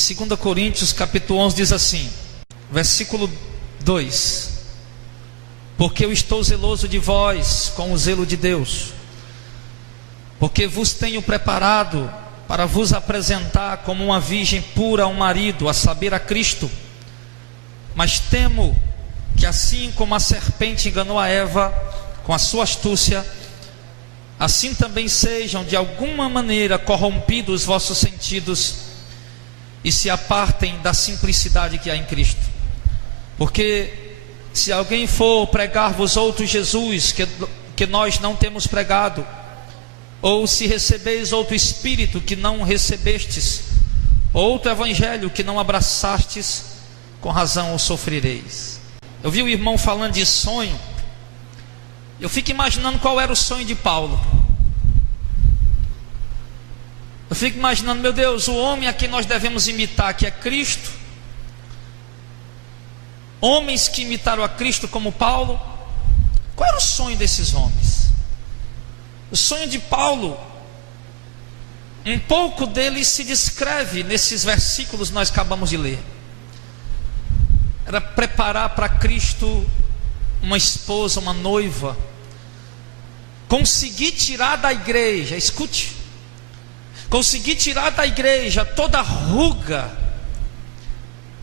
2 Coríntios capítulo 11 diz assim, versículo 2: porque eu estou zeloso de vós com o zelo de Deus, porque vos tenho preparado para vos apresentar como uma virgem pura ao marido, a saber, a Cristo. Mas temo que assim como a serpente enganou a Eva com a sua astúcia, assim também sejam de alguma maneira corrompidos os vossos sentidos e se apartem da simplicidade que há em Cristo. Porque se alguém for pregar-vos outro Jesus que nós não temos pregado, ou se recebeis outro Espírito que não recebestes, outro Evangelho que não abraçastes, com razão o sofrereis. Eu vi o irmão falando de sonho. Eu fico imaginando qual era o sonho de Paulo. Eu fico imaginando, meu Deus, o homem a quem nós devemos imitar, que é Cristo. Homens que imitaram a Cristo como Paulo. Qual era o sonho desses homens? O sonho de Paulo, um pouco dele se descreve nesses versículos que nós acabamos de ler. Era preparar para Cristo uma esposa, uma noiva, conseguir tirar da igreja, escute, conseguir tirar da igreja toda ruga,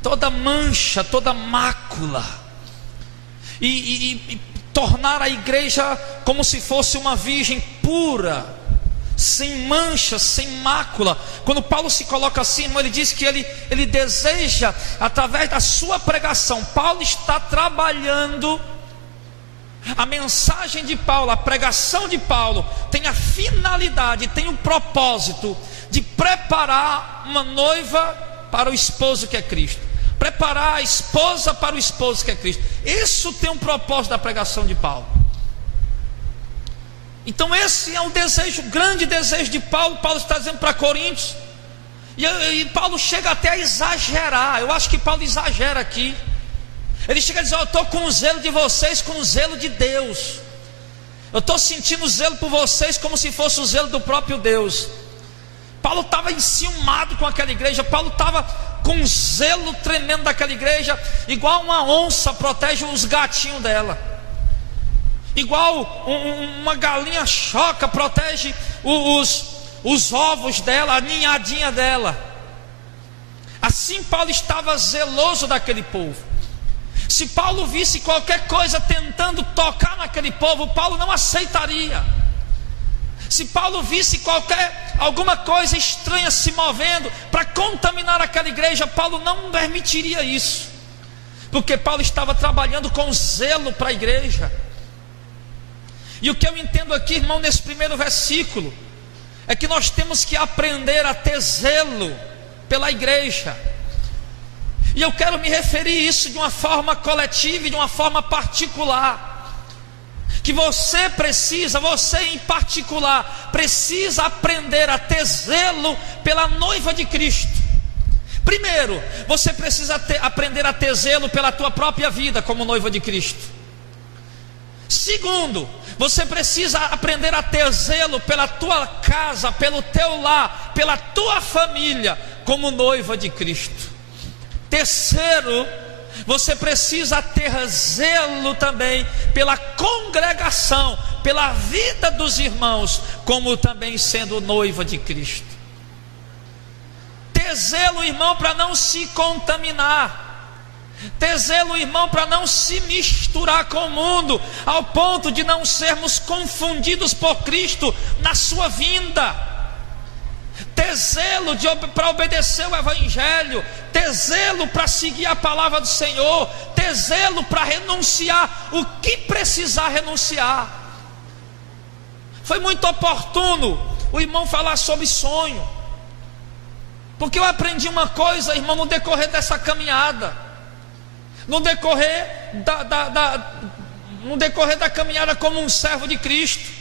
toda mancha, toda mácula, e tornar a igreja como se fosse uma virgem pura, sem mancha, sem mácula. Quando Paulo se coloca assim, irmão, ele diz que ele deseja, através da sua pregação, Paulo está trabalhando. A mensagem de Paulo, a pregação de Paulo tem a finalidade, tem o propósito de preparar uma noiva para o esposo que é Cristo, preparar a esposa para o esposo que é Cristo. Isso tem um propósito da pregação de Paulo. Então esse é um desejo, o grande desejo de Paulo. Paulo está dizendo para Coríntios, e Paulo chega até a exagerar. Eu acho que Paulo exagera aqui. Ele chega a dizer: eu estou com o zelo de vocês, com o zelo de Deus. Eu estou sentindo o zelo por vocês como se fosse o zelo do próprio Deus. Paulo estava enciumado com aquela igreja. Paulo estava com um zelo tremendo daquela igreja, igual uma onça protege os gatinhos dela, igual uma galinha choca protege os ovos dela, a ninhadinha dela. Assim Paulo estava zeloso daquele povo. Se Paulo visse qualquer coisa tentando tocar naquele povo, Paulo não aceitaria. Se Paulo visse alguma coisa estranha se movendo para contaminar aquela igreja, Paulo não permitiria isso, porque Paulo estava trabalhando com zelo para a igreja. E o que eu entendo aqui, irmão, nesse primeiro versículo, é que nós temos que aprender a ter zelo pela igreja. E eu quero me referir isso de uma forma coletiva e de uma forma particular. Que você em particular, precisa aprender a ter zelo pela noiva de Cristo. Primeiro, você precisa aprender a ter zelo pela tua própria vida como noiva de Cristo. Segundo, você precisa aprender a ter zelo pela tua casa, pelo teu lar, pela tua família como noiva de Cristo. Terceiro, você precisa ter zelo também pela congregação, pela vida dos irmãos, como também sendo noiva de Cristo. Ter zelo, irmão, para não se contaminar. Ter zelo, irmão, para não se misturar com o mundo, ao ponto de não sermos confundidos por Cristo na sua vinda. Ter zelo para obedecer o Evangelho, ter zelo para seguir a palavra do Senhor, ter zelo para renunciar o que precisar renunciar. Foi muito oportuno o irmão falar sobre sonho, porque eu aprendi uma coisa, irmão, no decorrer dessa caminhada, no decorrer da caminhada como um servo de Cristo,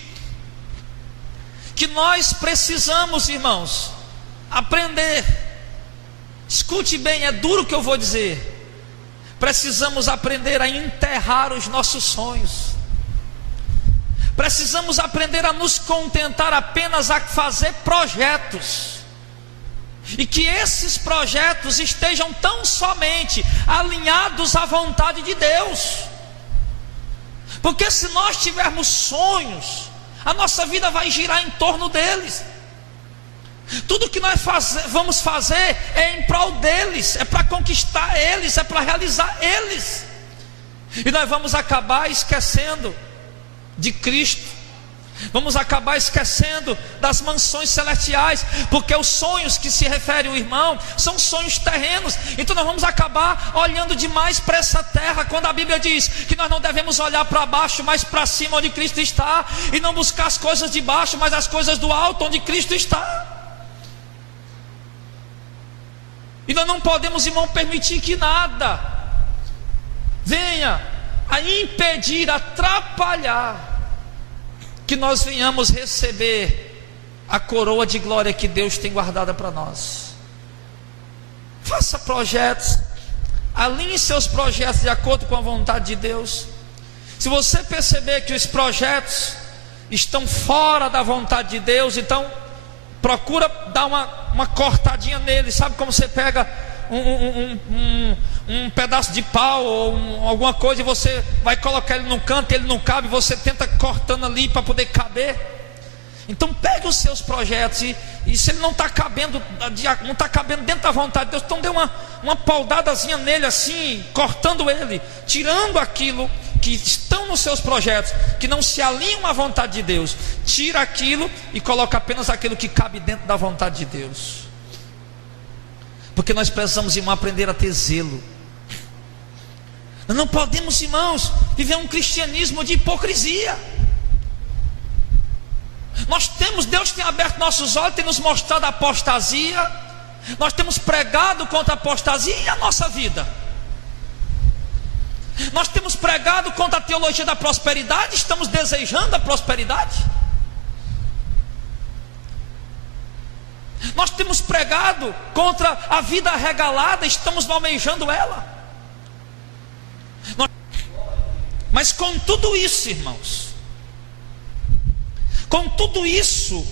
que nós precisamos, irmãos, aprender. Escute bem, é duro o que eu vou dizer. Precisamos aprender a enterrar os nossos sonhos. Precisamos aprender a nos contentar apenas a fazer projetos. e que esses projetos estejam tão somente alinhados à vontade de Deus. Porque se nós tivermos sonhos, a nossa vida vai girar em torno deles. Tudo que nós vamos fazer é em prol deles, é para conquistar eles, é para realizar eles. E nós vamos acabar esquecendo de Cristo. Vamos acabar esquecendo das mansões celestiais, porque os sonhos que se refere o irmão são sonhos terrenos. Então nós vamos acabar olhando demais para essa terra, quando a Bíblia diz que nós não devemos olhar para baixo, mas para cima onde Cristo está, e não buscar as coisas de baixo, mas as coisas do alto onde Cristo está. E nós não podemos, irmão, permitir que nada venha a impedir, atrapalhar que nós venhamos receber a coroa de glória que Deus tem guardada para nós. Faça projetos, alinhe seus projetos de acordo com a vontade de Deus. Se você perceber que os projetos estão fora da vontade de Deus, então procura dar uma cortadinha nele. Sabe como você pega um pedaço de pau ou alguma coisa e você vai colocar ele num canto e ele não cabe, você tenta cortando ali para poder caber? Então pegue os seus projetos e se ele não está cabendo dentro da vontade de Deus, então dê uma paudadazinha nele assim, cortando ele, tirando aquilo que estão nos seus projetos, que não se alinham à vontade de Deus. Tira aquilo e coloca apenas aquilo que cabe dentro da vontade de Deus. Porque nós precisamos, irmão, aprender a ter zelo. Nós não podemos, irmãos, viver um cristianismo de hipocrisia. Deus tem aberto nossos olhos, tem nos mostrado a apostasia. Nós temos pregado contra a apostasia e a nossa vida. Nós temos pregado contra a teologia da prosperidade, estamos desejando a prosperidade. Nós temos pregado contra a vida regalada, estamos almejando ela. Mas com tudo isso, irmãos, com tudo isso,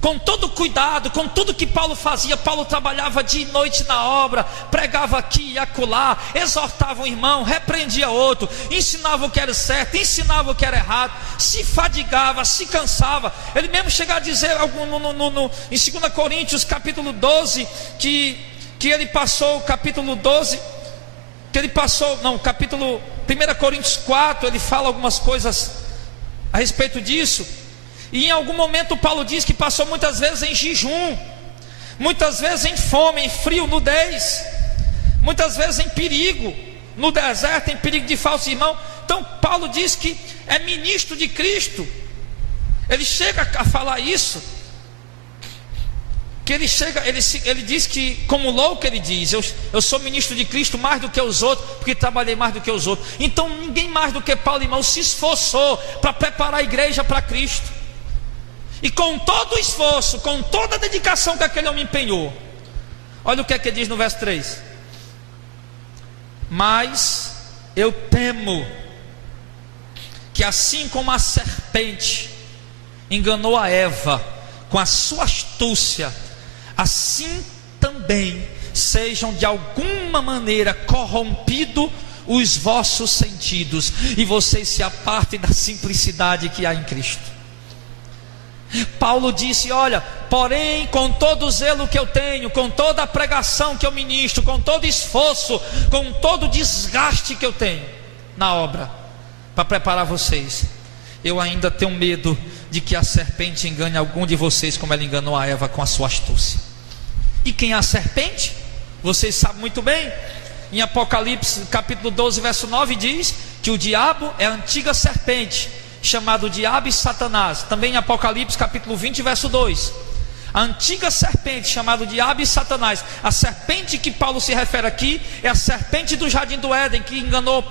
com todo cuidado, com tudo que Paulo fazia, Paulo trabalhava dia e noite na obra, pregava aqui e acolá, exortava um irmão, repreendia outro, ensinava o que era certo, ensinava o que era errado, se fadigava, se cansava. Ele mesmo chega a dizer em 2 Coríntios capítulo 12, que ele passou, capítulo 12, capítulo 1 Coríntios 4, ele fala algumas coisas a respeito disso. E em algum momento Paulo diz que passou muitas vezes em jejum, muitas vezes em fome, em frio, nudez, muitas vezes em perigo, no deserto, em perigo de falso irmão. Então Paulo diz que é ministro de Cristo. Ele chega a falar isso, que ele diz que, como louco, ele diz: eu sou ministro de Cristo mais do que os outros, porque trabalhei mais do que os outros. Então ninguém mais do que Paulo, irmão, se esforçou para preparar a igreja para Cristo. E com todo o esforço, com toda a dedicação que aquele homem empenhou, olha o que é que diz no verso 3: mas eu temo que assim como a serpente enganou a Eva com a sua astúcia, assim também sejam de alguma maneira corrompidos os vossos sentidos, e vocês se apartem da simplicidade que há em Cristo. Paulo disse: olha, porém com todo o zelo que eu tenho, com toda a pregação que eu ministro, com todo o esforço, com todo o desgaste que eu tenho na obra para preparar vocês, eu ainda tenho medo de que a serpente engane algum de vocês como ela enganou a Eva com a sua astúcia. E quem é a serpente? Vocês sabem muito bem. Em Apocalipse capítulo 12 verso 9 diz que o diabo é a antiga serpente, chamado Diabo e Satanás. Também em Apocalipse capítulo 20 verso 2, a antiga serpente chamada Diabo e Satanás. A serpente que Paulo se refere aqui é a serpente do jardim do Éden, que enganou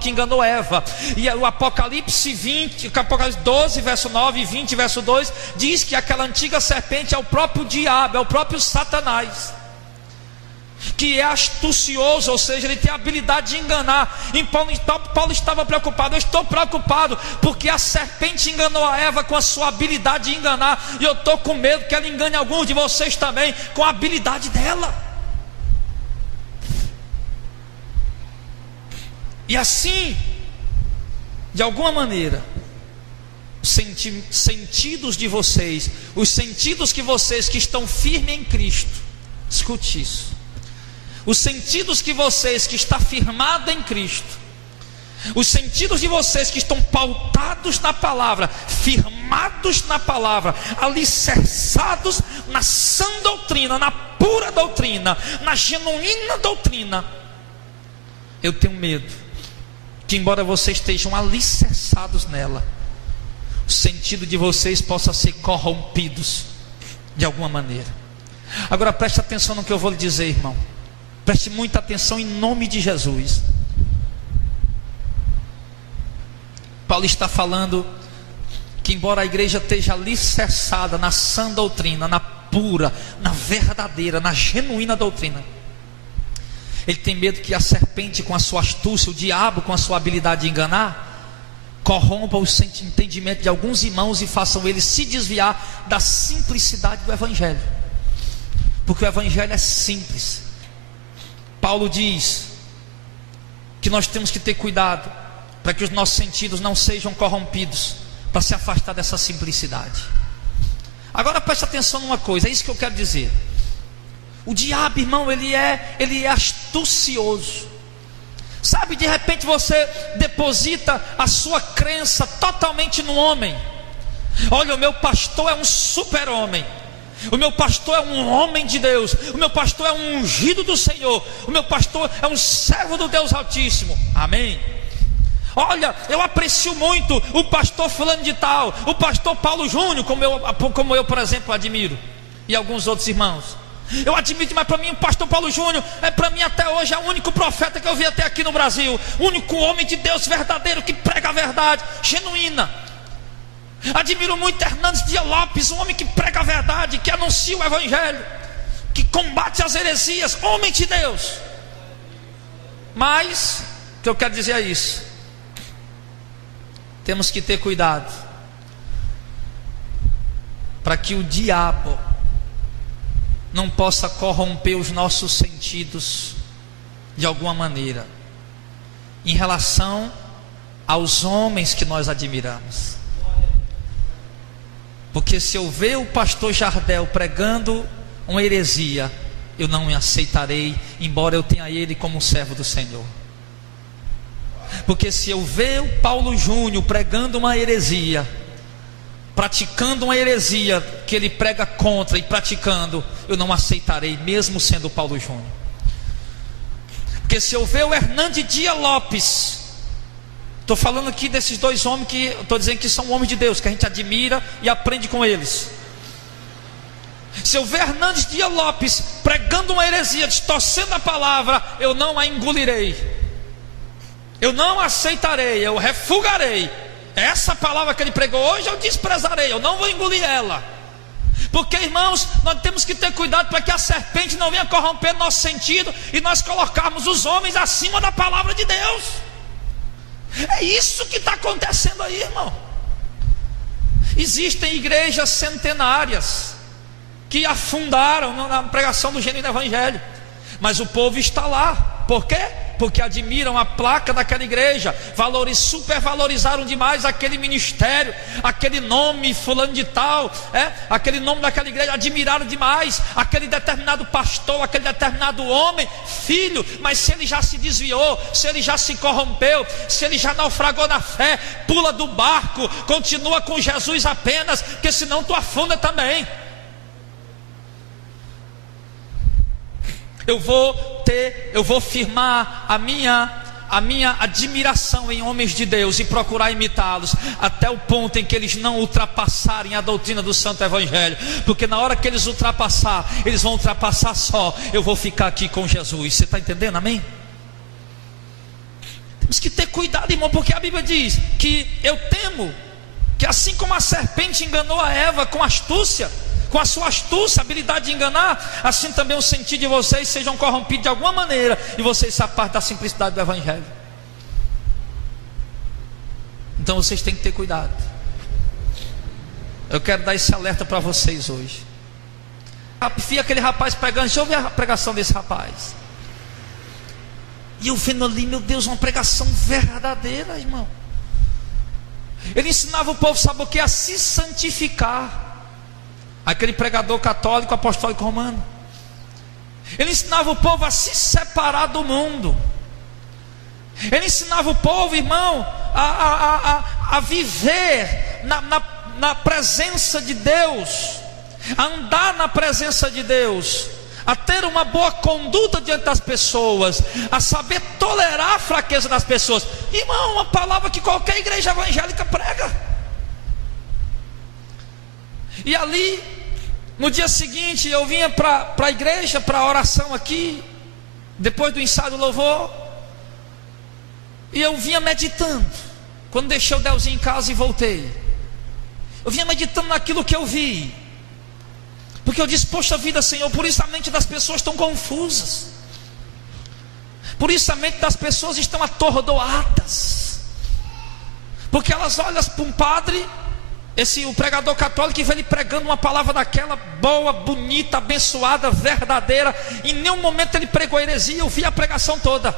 que enganou Eva. E o Apocalipse 12 verso 9 e 20 verso 2 diz que aquela antiga serpente é o próprio diabo, é o próprio Satanás. que é astucioso, ou seja, ele tem a habilidade de enganar. E Paulo estava preocupado. Eu estou preocupado porque a serpente enganou a Eva com a sua habilidade de enganar, e eu estou com medo que ela engane alguns de vocês também com a habilidade dela. E assim, de alguma maneira, os sentidos de vocês, os sentidos que vocês que estão firmes em Cristo, escute isso, os sentidos que vocês que estão firmados em Cristo, os sentidos de vocês que estão pautados na palavra, firmados na palavra, alicerçados na sã doutrina, na pura doutrina, na genuína doutrina, eu tenho medo que, embora vocês estejam alicerçados nela, o sentido de vocês possa ser corrompidos de alguma maneira. Agora preste atenção no que eu vou lhe dizer, irmão. Preste muita atenção em nome de Jesus. Paulo está falando que, embora a igreja esteja alicerçada na sã doutrina, na pura, na verdadeira, na genuína doutrina, ele tem medo que a serpente, com a sua astúcia, o diabo, com a sua habilidade de enganar, corrompa o entendimento de alguns irmãos e façam eles se desviar da simplicidade do Evangelho. Porque o Evangelho é simples. Paulo diz que nós temos que ter cuidado para que os nossos sentidos não sejam corrompidos, para se afastar dessa simplicidade. Agora preste atenção numa coisa, é isso que eu quero dizer. O diabo, irmão, ele é astucioso. Sabe, de repente você deposita a sua crença totalmente no homem. Olha, o meu pastor é um super-homem, o meu pastor é um homem de Deus, o meu pastor é um ungido do Senhor, o meu pastor é um servo do Deus Altíssimo. Amém? Olha, eu aprecio muito o pastor fulano de tal, o pastor Paulo Júnior, como eu, por exemplo, admiro, e alguns outros irmãos. Eu admito, mas para mim o pastor Paulo Júnior para mim até hoje é o único profeta que eu vi até aqui no Brasil, o único homem de Deus verdadeiro que prega a verdade genuína. Admiro muito Hernandes Dias Lopes, um homem que prega a verdade, que anuncia o Evangelho, que combate as heresias, homem de Deus. Mas o que eu quero dizer é isso: temos que ter cuidado para que o diabo não possa corromper os nossos sentidos de alguma maneira em relação aos homens que nós admiramos. Porque se eu ver o pastor Jardel pregando uma heresia, eu não me aceitarei, embora eu tenha ele como servo do Senhor. Porque se eu ver o Paulo Júnior pregando uma heresia, praticando uma heresia que ele prega contra e praticando, eu não aceitarei, mesmo sendo Paulo Júnior. Porque se eu ver o Hernandes Dias Lopes, estou falando aqui desses dois homens que estou dizendo que são homens de Deus, que a gente admira e aprende com eles. Se eu ver Hernandes Dias Lopes pregando uma heresia, distorcendo a palavra, eu não a engolirei, eu não aceitarei, eu refugarei. Essa palavra que ele pregou hoje eu desprezarei, eu não vou engolir ela. Porque, irmãos, nós temos que ter cuidado para que a serpente não venha corromper nosso sentido e nós colocarmos os homens acima da palavra de Deus. É isso que está acontecendo aí, irmão. Existem igrejas centenárias que afundaram na pregação do genuíno Evangelho, mas o povo está lá. Por quê? Porque admiram a placa daquela igreja, supervalorizaram demais aquele ministério, aquele nome fulano de tal, aquele nome daquela igreja, admiraram demais aquele determinado pastor, aquele determinado homem, filho. Mas se ele já se desviou, se ele já se corrompeu, se ele já naufragou na fé, pula do barco, continua com Jesus apenas, porque senão tu afunda também. Eu vou firmar a minha admiração em homens de Deus e procurar imitá-los até o ponto em que eles não ultrapassarem a doutrina do Santo Evangelho, porque na hora que eles ultrapassar, eles vão ultrapassar só, eu vou ficar aqui com Jesus. Você está entendendo, amém? Temos que ter cuidado, irmão, porque a Bíblia diz que eu temo que assim como a serpente enganou a Eva com astúcia, com a sua astúcia, habilidade de enganar, assim também o sentido de vocês sejam corrompidos de alguma maneira, e vocês se apartem da simplicidade do Evangelho. Então vocês têm que ter cuidado. Eu quero dar esse alerta para vocês hoje. Vi aquele rapaz pregando, deixa eu ver a pregação desse rapaz. E eu vendo ali, meu Deus, uma pregação verdadeira, irmão. Ele ensinava o povo, sabe o que? A se santificar. Aquele pregador católico, apostólico romano. Ele ensinava o povo a se separar do mundo. Ele ensinava o povo, irmão, a viver na presença de Deus, a andar na presença de Deus, a ter uma boa conduta diante das pessoas, a saber tolerar a fraqueza das pessoas. Irmão, uma palavra que qualquer igreja evangélica prega. E ali, no dia seguinte, eu vinha para a igreja, para a oração aqui, depois do ensaio do louvor, e eu vinha meditando. Quando deixei o Delzinho em casa e voltei, eu vinha meditando naquilo que eu vi, porque eu disse: poxa vida, Senhor, por isso a mente das pessoas estão confusas, por isso a mente das pessoas estão atordoadas, porque elas olham para um padre, o pregador católico, e vê ele pregando uma palavra daquela boa, bonita, abençoada, verdadeira. Em nenhum momento ele pregou heresia. Eu vi a pregação toda.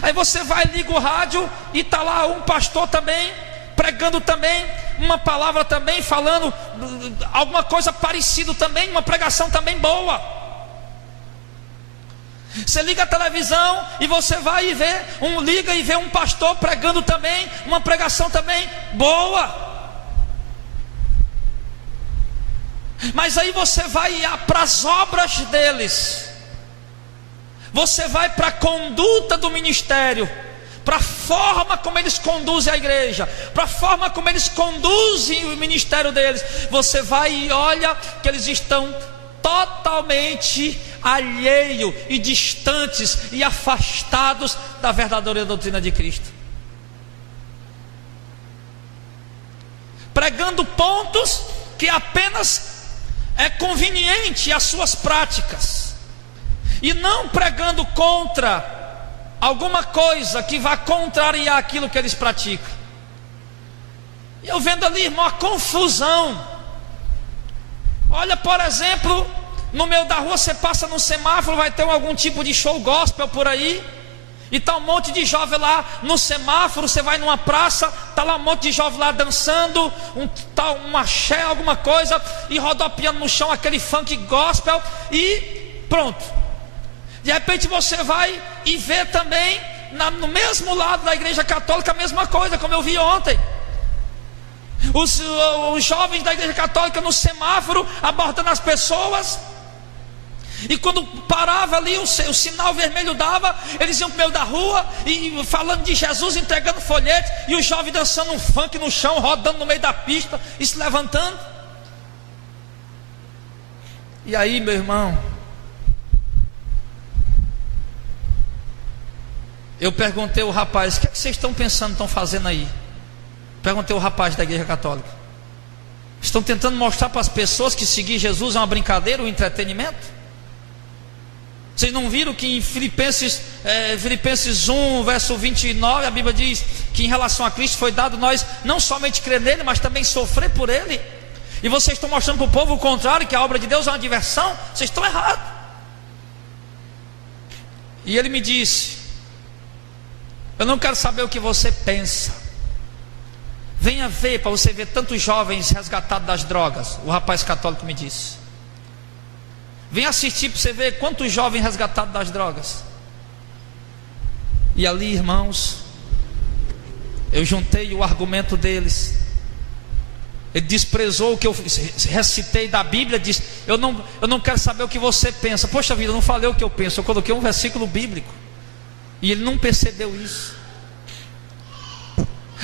Aí você vai, liga o rádio e está lá um pastor também pregando também uma palavra também, falando alguma coisa parecida também, uma pregação também boa. Você liga a televisão e você vai e vê liga e vê um pastor pregando também uma pregação também boa. Mas aí você vai para as obras deles, você vai para a conduta do ministério, para a forma como eles conduzem a igreja, para a forma como eles conduzem o ministério deles. Você vai e olha que eles estão totalmente alheios e distantes e afastados da verdadeira doutrina de Cristo, pregando pontos que apenas é conveniente às suas práticas, e não pregando contra alguma coisa que vá contrariar aquilo que eles praticam. E eu vendo ali, irmão, a confusão. Olha, por exemplo, no meio da rua, você passa no semáforo, vai ter algum tipo de show gospel por aí, e está um monte de jovem lá no semáforo. Você vai numa praça, está lá um monte de jovem lá dançando, um axé, alguma coisa, e rodopiando no chão aquele funk gospel, e pronto. De repente você vai e vê também no mesmo lado da igreja católica a mesma coisa, como eu vi ontem. Os jovens da igreja católica no semáforo abordando as pessoas, e quando parava ali, o sinal vermelho dava, eles iam para o meio da rua e falando de Jesus, entregando folhetos, e o jovem dançando um funk no chão, rodando no meio da pista e se levantando. E aí, meu irmão, eu perguntei ao rapaz: o que é que vocês estão pensando, estão fazendo aí? Perguntei ao rapaz da igreja católica: estão tentando mostrar para as pessoas que seguir Jesus é uma brincadeira, um entretenimento? Vocês não viram que em Filipenses 1, verso 29, a Bíblia diz que em relação a Cristo foi dado nós não somente crer nele, mas também sofrer por ele? E vocês estão mostrando para o povo o contrário, que a obra de Deus é uma diversão? Vocês estão errados. E ele me disse: eu não quero saber o que você pensa, venha ver, para você ver tantos jovens resgatados das drogas. O rapaz católico me disse: vem assistir para você ver quantos jovens resgatados das drogas. E ali, irmãos, eu juntei o argumento deles. Ele desprezou o que eu recitei da Bíblia, disse: eu não quero saber o que você pensa. Poxa vida, eu não falei o que eu penso, eu coloquei um versículo bíblico. E ele não percebeu isso.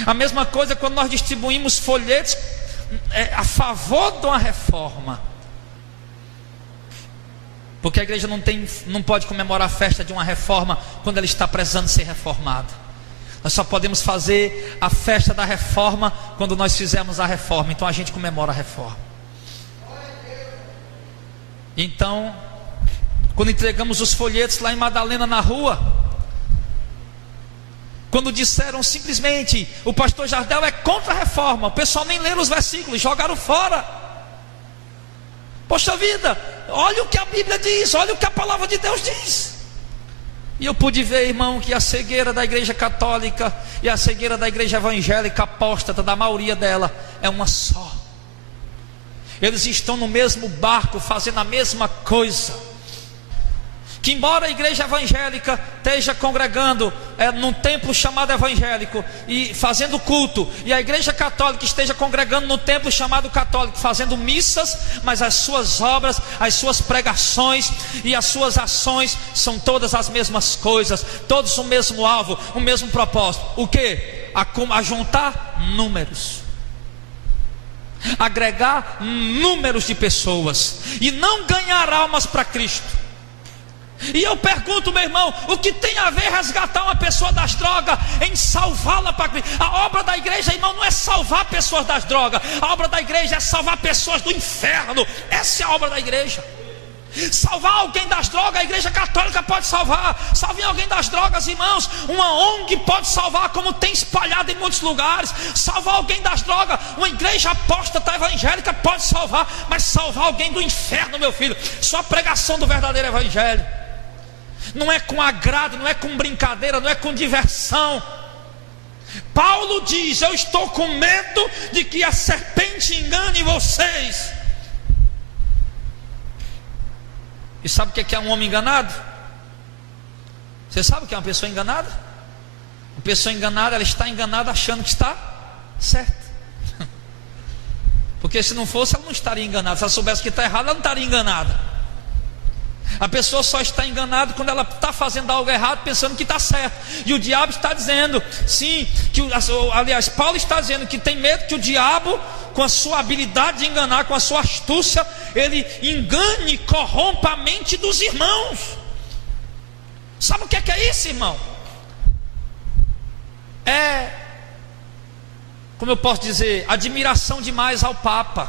A mesma coisa quando nós distribuímos folhetos a favor de uma reforma, porque a igreja não pode comemorar a festa de uma reforma quando ela está precisando ser reformada. Nós só podemos fazer a festa da reforma quando nós fizermos a reforma. Então a gente comemora a reforma. Então, quando entregamos os folhetos lá em Madalena na rua, quando disseram simplesmente, o pastor Jardel é contra a reforma, o pessoal nem leu os versículos, jogaram fora. Poxa vida, olha o que a Bíblia diz, olha o que a palavra de Deus diz. E eu pude ver, irmão, que a cegueira da igreja católica e a cegueira da igreja evangélica apóstata, da maioria dela, é uma só. Eles estão no mesmo barco, fazendo a mesma coisa. Que embora a igreja evangélica esteja congregando num templo chamado evangélico e fazendo culto, e a igreja católica esteja congregando no templo chamado católico, fazendo missas, mas as suas obras, as suas pregações e as suas ações são todas as mesmas coisas, todos o mesmo alvo, o mesmo propósito. O que? A juntar números, agregar números de pessoas e não ganhar almas para Cristo. E eu pergunto, meu irmão, o que tem a ver resgatar uma pessoa das drogas em salvá-la para Cristo? A obra da igreja, irmão, não é salvar pessoas das drogas. A obra da igreja é salvar pessoas do inferno. Essa é a obra da igreja. Salvar alguém das drogas, a igreja católica pode salvar. Salvar alguém das drogas, irmãos, uma ONG pode salvar, como tem espalhado em muitos lugares. Salvar alguém das drogas, uma igreja apóstata evangélica pode salvar. Mas salvar alguém do inferno, meu filho, só a pregação do verdadeiro evangelho. Não é com agrado, não é com brincadeira, não é com diversão. Paulo diz: eu estou com medo de que a serpente engane vocês. E sabe o que é um homem enganado? Você sabe o que é uma pessoa enganada? Uma pessoa enganada, ela está enganada achando que está certa. Porque se não fosse, ela não estaria enganada. Se ela soubesse que está errado, ela não estaria enganada. A pessoa só está enganada quando ela está fazendo algo errado, pensando que está certo. E o diabo está dizendo, sim, aliás, Paulo está dizendo que tem medo que o diabo, com a sua habilidade de enganar, com a sua astúcia, ele engane e corrompa a mente dos irmãos. Sabe o que é isso, irmão? É, como eu posso dizer, admiração demais ao Papa,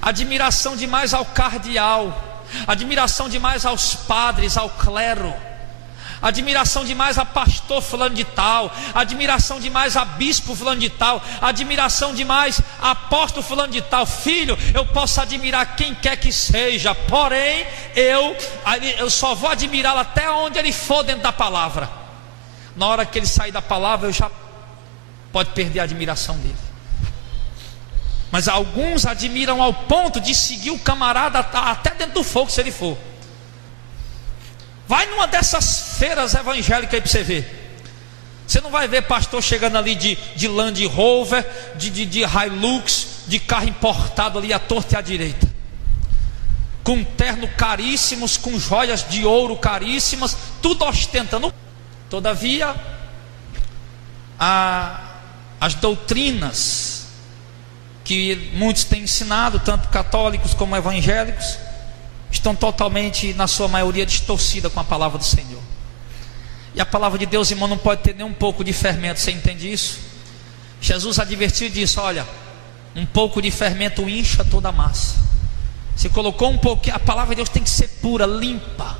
admiração demais ao cardeal, admiração demais aos padres, ao clero, admiração demais a pastor fulano de tal, admiração demais a bispo fulano de tal, admiração demais a apóstolo fulano de tal. Filho, eu posso admirar quem quer que seja, porém eu só vou admirá-lo até onde ele for dentro da palavra. Na hora que ele sair da palavra, eu já pode perder a admiração dele. Mas alguns admiram ao ponto de seguir o camarada até dentro do fogo, se ele for. Vai numa dessas feiras evangélicas aí para você ver. Você não vai ver pastor chegando ali de Land Rover, de Hilux, de carro importado ali à torta e à direita, com terno caríssimos, com joias de ouro caríssimas, tudo ostentando. Todavia, as doutrinas que muitos têm ensinado, tanto católicos como evangélicos, estão totalmente, na sua maioria, distorcidas com a palavra do Senhor. E a palavra de Deus, irmão, não pode ter nem um pouco de fermento. Você entende isso? Jesus advertiu e disse: olha, um pouco de fermento incha toda a massa. Se colocou um pouco, a palavra de Deus tem que ser pura, limpa.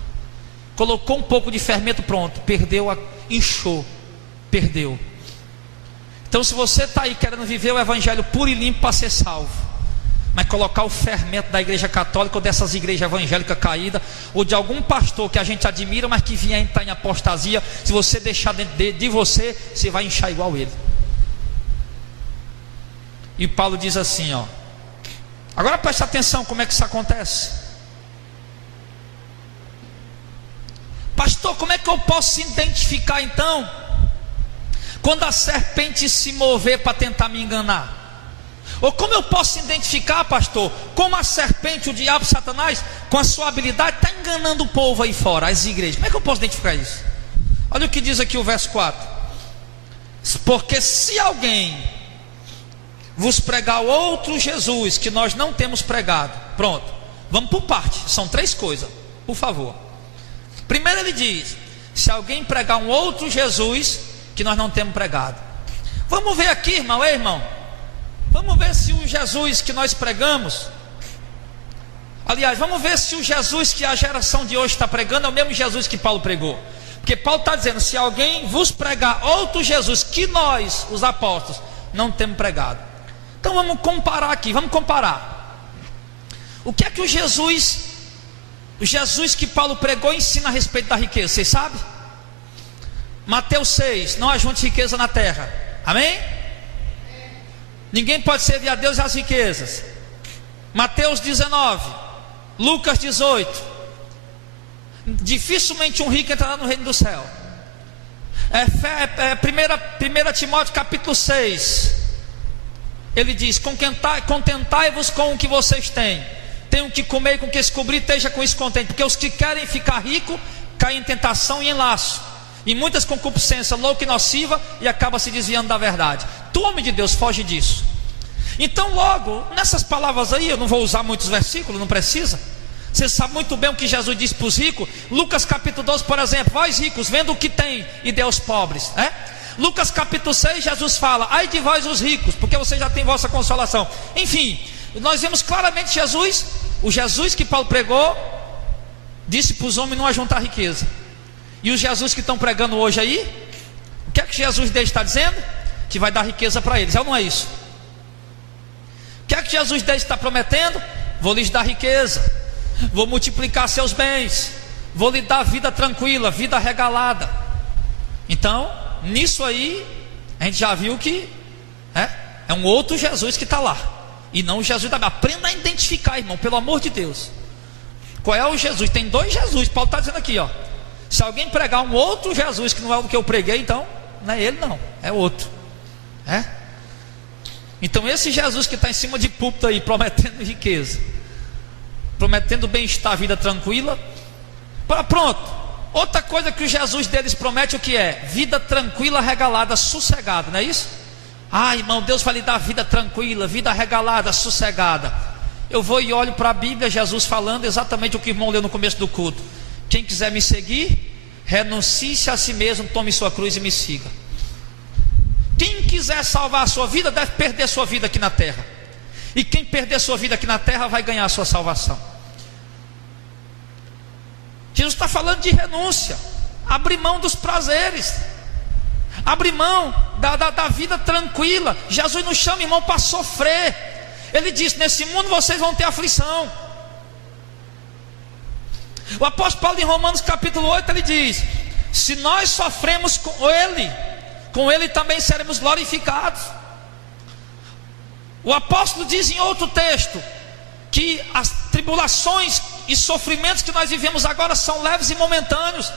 Colocou um pouco de fermento, pronto, perdeu, inchou, perdeu. Então, se você está aí querendo viver o evangelho puro e limpo para ser salvo, mas colocar o fermento da igreja católica ou dessas igrejas evangélicas caídas, ou de algum pastor que a gente admira, mas que vier entrar em apostasia, se você deixar dentro de você, você vai inchar igual ele. E Paulo diz assim, ó. Agora preste atenção como é que isso acontece. Pastor, como é que eu posso identificar então quando a serpente se mover para tentar me enganar? Ou como eu posso identificar, pastor, como a serpente, o diabo, Satanás, com a sua habilidade, está enganando o povo aí fora, as igrejas? Como é que eu posso identificar isso? Olha o que diz aqui o verso 4: porque se alguém vos pregar outro Jesus, que nós não temos pregado. Pronto, vamos por parte, são 3 coisas, por favor. Primeiro ele diz: se alguém pregar um outro Jesus que nós não temos pregado. Vamos ver aqui, irmão, irmão. Vamos ver se o Jesus que nós pregamos, aliás, vamos ver se o Jesus que a geração de hoje está pregando é o mesmo Jesus que Paulo pregou. Porque Paulo está dizendo: se alguém vos pregar outro Jesus que nós, os apóstolos, não temos pregado. Então vamos comparar aqui, vamos comparar. O que é que o Jesus que Paulo pregou ensina a respeito da riqueza? Vocês sabem? Mateus 6, não ajunte riqueza na terra. Amém? Ninguém pode servir a Deus e as riquezas. Mateus 19, Lucas 18. Dificilmente um rico entrará no reino do céu. 1 Timóteo capítulo 6, ele diz: contentai-vos com o que vocês têm. Tenham que comer e com o que se cobrir, esteja com isso contente. Porque os que querem ficar ricos caem em tentação e em laço, e muitas concupiscências louca e nociva, e acaba se desviando da verdade. Tu, homem de Deus, foge disso. Então logo, nessas palavras aí, eu não vou usar muitos versículos, não precisa. Você sabe muito bem o que Jesus disse para os ricos. Lucas capítulo 12, por exemplo: vós ricos, vendo o que tem e dê aos pobres. Lucas capítulo 6, Jesus fala: ai de vós os ricos, porque vocês já têm vossa consolação. Enfim, nós vemos claramente Jesus, o Jesus que Paulo pregou, disse para os homens não ajuntar riqueza. E os Jesus que estão pregando hoje aí, o que é que Jesus deles está dizendo? Que vai dar riqueza para eles, é ou não é isso? O que é que Jesus deles está prometendo? Vou lhes dar riqueza, vou multiplicar seus bens, vou lhe dar vida tranquila, vida regalada. Então, nisso aí, a gente já viu que é um outro Jesus que está lá, e não o Jesus da Bíblia. Aprenda a identificar, irmão, pelo amor de Deus. Qual é o Jesus? Tem dois Jesus. Paulo está dizendo aqui, ó: se alguém pregar um outro Jesus que não é o que eu preguei, então não é ele, não, é outro. Então esse Jesus que está em cima de púlpito aí, prometendo riqueza, prometendo bem-estar, vida tranquila, pronto. Outra coisa que o Jesus deles promete, o que é? Vida tranquila, regalada, sossegada, não é isso? Irmão, Deus vai lhe dar vida tranquila, vida regalada, sossegada. Eu vou e olho para a Bíblia, Jesus falando exatamente o que o irmão leu no começo do culto: quem quiser me seguir, renuncie-se a si mesmo, tome sua cruz e me siga. Quem quiser salvar a sua vida, deve perder sua vida aqui na terra. E quem perder sua vida aqui na terra, vai ganhar a sua salvação. Jesus está falando de renúncia, abrir mão dos prazeres, abrir mão da vida tranquila. Jesus nos chama, irmão, para sofrer. Ele disse: nesse mundo vocês vão ter aflição. O apóstolo Paulo, em Romanos capítulo 8, ele diz: se nós sofremos com ele também seremos glorificados. O apóstolo diz em outro texto que as tribulações e sofrimentos que nós vivemos agora são leves e momentâneos,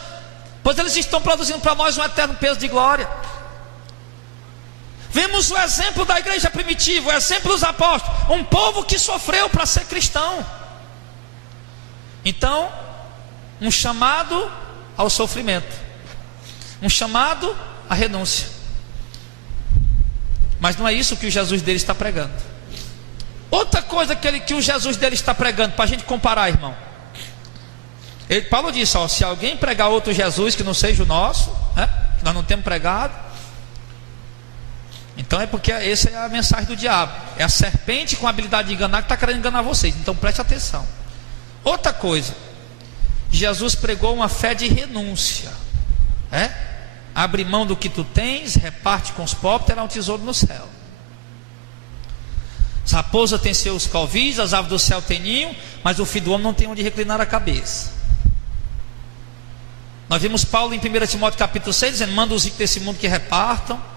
pois eles estão produzindo para nós um eterno peso de glória. Vemos o exemplo da igreja primitiva, o exemplo dos apóstolos, um povo que sofreu para ser cristão. Então, um chamado ao sofrimento, um chamado à renúncia. Mas não é isso que o Jesus dele está pregando. Outra coisa que o Jesus dele está pregando, para a gente comparar, irmão, Paulo disse: se alguém pregar outro Jesus que não seja o nosso, que nós não temos pregado, então é porque essa é a mensagem do diabo. É a serpente com a habilidade de enganar que está querendo enganar vocês. Então preste atenção. Outra coisa, Jesus pregou uma fé de renúncia. Abre mão do que tu tens, reparte com os pobres, terá um tesouro no céu. As raposas têm seus covis, as aves do céu têm ninho, mas o filho do homem não tem onde reclinar a cabeça. Nós vimos Paulo em 1 Timóteo capítulo 6 dizendo: manda os ricos desse mundo que repartam.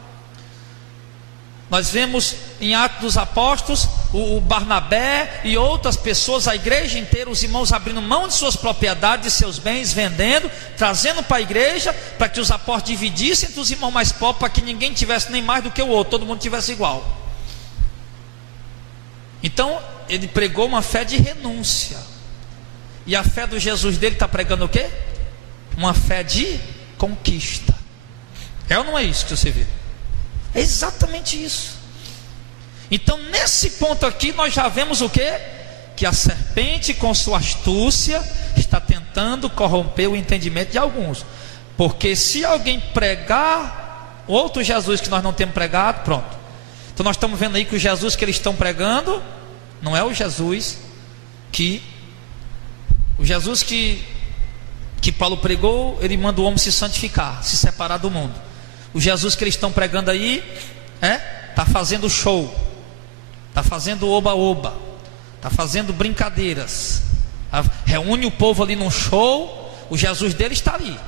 Nós vemos em Atos dos Apóstolos o Barnabé e outras pessoas, a igreja inteira, os irmãos abrindo mão de suas propriedades, de seus bens, vendendo, trazendo para a igreja, para que os apóstolos dividissem entre os irmãos mais pobres, para que ninguém tivesse nem mais do que o outro, todo mundo tivesse igual. Então ele pregou uma fé de renúncia. E a fé do Jesus dele está pregando o quê? Uma fé de conquista. É ou não é isso que você vê? É exatamente isso. Então nesse ponto aqui nós já vemos o quê? Que a serpente com sua astúcia está tentando corromper o entendimento de alguns. Porque se alguém pregar outro Jesus que nós não temos pregado, pronto. Então nós estamos vendo aí que o Jesus que eles estão pregando não é o Jesus que Paulo pregou. Ele manda o homem se santificar, se separar do mundo. O Jesus que eles estão pregando aí está fazendo show, está fazendo oba-oba, está fazendo brincadeiras, reúne o povo ali num show. O Jesus dele está ali,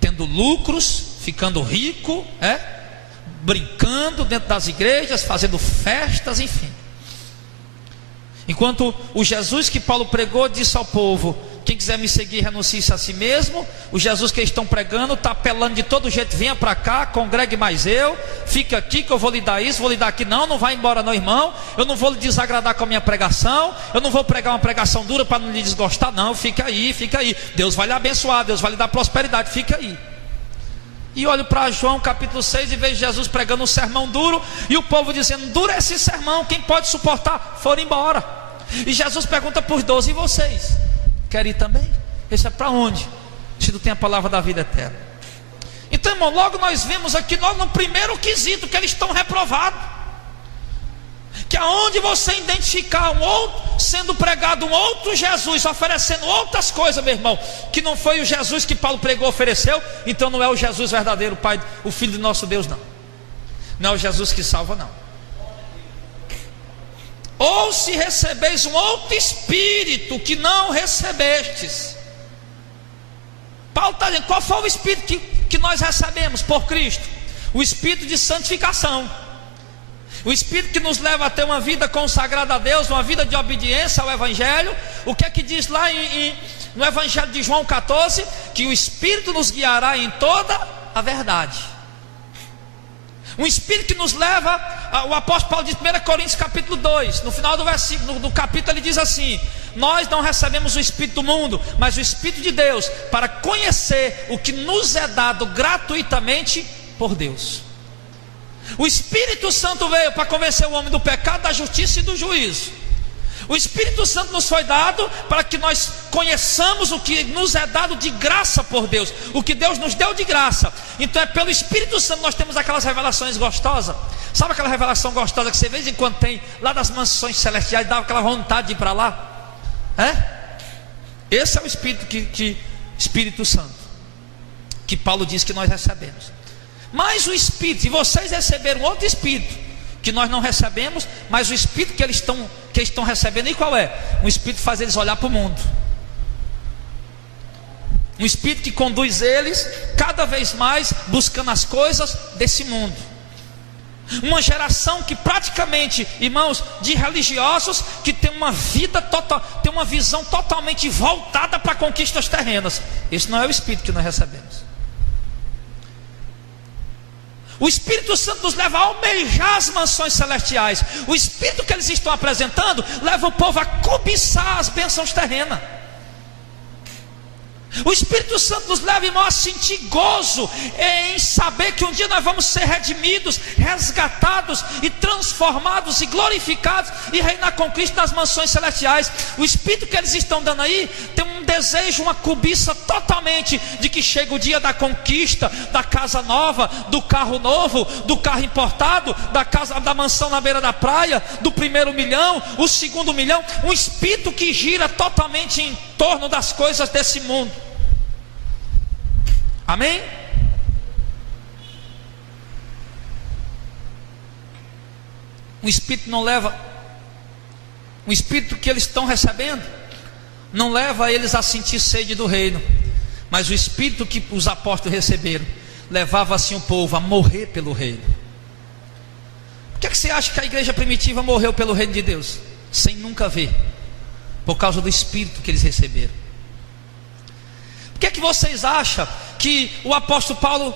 tendo lucros, ficando rico, brincando dentro das igrejas, fazendo festas, enfim. Enquanto o Jesus que Paulo pregou disse ao povo: quem quiser me seguir, renuncie-se a si mesmo. O Jesus que eles estão pregando está apelando de todo jeito: venha para cá, congregue mais eu, fica aqui que eu vou lhe dar isso, vou lhe dar aqui. Não vai embora não, irmão. Eu não vou lhe desagradar com a minha pregação. Eu não vou pregar uma pregação dura para não lhe desgostar. Não, fica aí. Deus vai lhe abençoar, Deus vai lhe dar prosperidade, fica aí. E olho para João capítulo 6 e vejo Jesus pregando um sermão duro, e o povo dizendo: duro é esse sermão, quem pode suportar? Foram embora. E Jesus pergunta para os 12: e vocês? Querem ir também? Esse é para onde? Se não tem a palavra da vida eterna. Então, irmão, logo nós vemos aqui no primeiro quesito que eles estão reprovados. Que aonde você identificar sendo pregado um outro Jesus, oferecendo outras coisas, meu irmão, que não foi o Jesus que Paulo pregou, ofereceu, então não é o Jesus verdadeiro, Pai, o Filho do nosso Deus, não. Não é o Jesus que salva, não. Ou se recebeis um outro espírito que não recebestes. Paulo está dizendo: qual foi o espírito que nós recebemos por Cristo? O espírito de santificação, o espírito que nos leva a ter uma vida consagrada a Deus, uma vida de obediência ao Evangelho. O que é que diz lá no Evangelho de João 14? Que o Espírito nos guiará em toda a verdade. Um espírito que nos leva, o apóstolo Paulo diz, 1 Coríntios capítulo 2, no final do versículo, do capítulo, ele diz assim: nós não recebemos o Espírito do mundo, mas o Espírito de Deus, para conhecer o que nos é dado gratuitamente por Deus. O Espírito Santo veio para convencer o homem do pecado, da justiça e do juízo. O Espírito Santo nos foi dado para que nós conheçamos o que nos é dado de graça por Deus, o que Deus nos deu de graça. Então é pelo Espírito Santo que nós temos aquelas revelações gostosas. Sabe aquela revelação gostosa que você de vez em quando tem lá das mansões celestiais, dá aquela vontade de ir para lá? Esse é o Espírito Espírito Santo que Paulo diz que nós recebemos. Mas o Espírito, e vocês receberam outro Espírito que nós não recebemos, mas o Espírito que eles estão recebendo, e qual é? Um Espírito que faz eles olhar para o mundo, um Espírito que conduz eles cada vez mais buscando as coisas desse mundo. Uma geração que praticamente, irmãos, de religiosos que tem uma vida total, tem uma visão totalmente voltada para conquistas terrenas. Esse não é o Espírito que nós recebemos. O Espírito Santo nos leva a almejar as mansões celestiais. O Espírito que eles estão apresentando leva o povo a cobiçar as bênçãos terrenas. O Espírito Santo nos leva, irmão, a sentir gozo em saber que um dia nós vamos ser redimidos, resgatados e transformados e glorificados e reinar com Cristo nas mansões celestiais. O Espírito que eles estão dando aí tem um desejo, uma cobiça totalmente de que chega o dia da conquista, da casa nova, do carro novo, do carro importado, da mansão na beira da praia, do primeiro milhão, o segundo milhão. Um Espírito que gira totalmente em torno das coisas desse mundo. Amém? Um Espírito não leva, um Espírito que eles estão recebendo não leva eles a sentir sede do reino, mas o Espírito que os apóstolos receberam levava assim o povo a morrer pelo reino. Por que você acha que a igreja primitiva morreu pelo reino de Deus sem nunca ver? Por causa do Espírito que eles receberam. Por que vocês acham que o apóstolo Paulo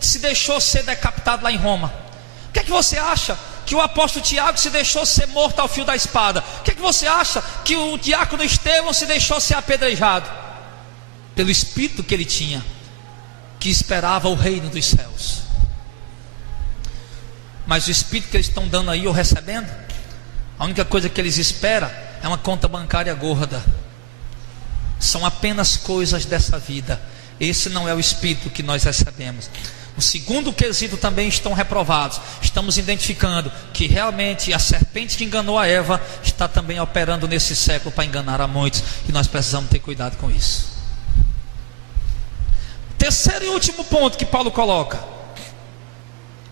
se deixou ser decapitado lá em Roma? Por que você acha que o apóstolo Tiago se deixou ser morto ao fio da espada? Por que você acha que o diácono Estevão se deixou ser apedrejado? Pelo Espírito que ele tinha, que esperava o reino dos céus. Mas o Espírito que eles estão dando aí ou recebendo, a única coisa que eles esperam é uma conta bancária gorda. São apenas coisas dessa vida. esse não é o espírito que nós recebemos. O segundo quesito também estão reprovados. Estamos identificando que realmente a serpente que enganou a Eva está também operando nesse século para enganar a muitos, e nós precisamos ter cuidado com isso. Terceiro e último ponto que Paulo coloca: